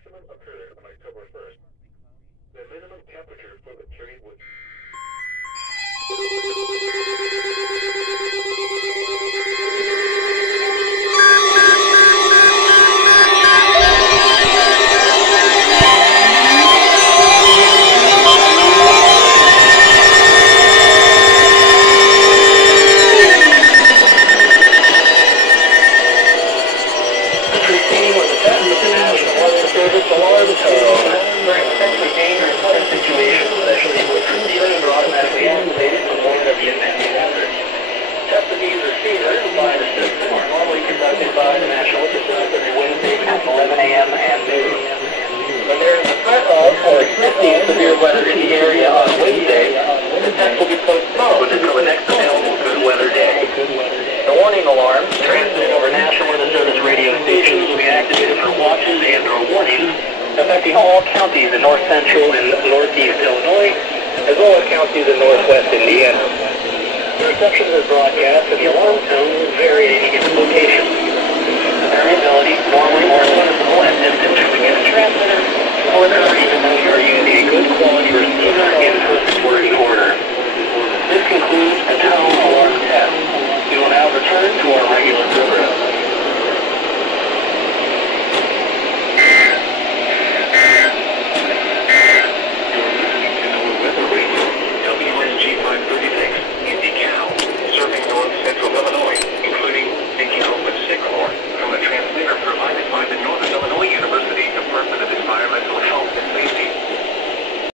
maximum occurred on October 1st. The minimum temperature for the period was... Alarm tone. During potentially dangerous weather situations, especially with receivers are automatically activated for warning of the impending hazard. Tests of these receivers by the system are normally conducted by the National Weather Service every Wednesday between 11 a.m. and noon. When there is a threat of or expecting severe weather in the area on Wednesday, the test will be postponed until the next available good weather day. The warning alarm, transmitted over National Weather Service radio stations, will be activated for watches and or warnings affecting all counties in north central and northeast Illinois, as well as counties in northwest Indiana. The reception of this broadcast and the alarm tone will vary at any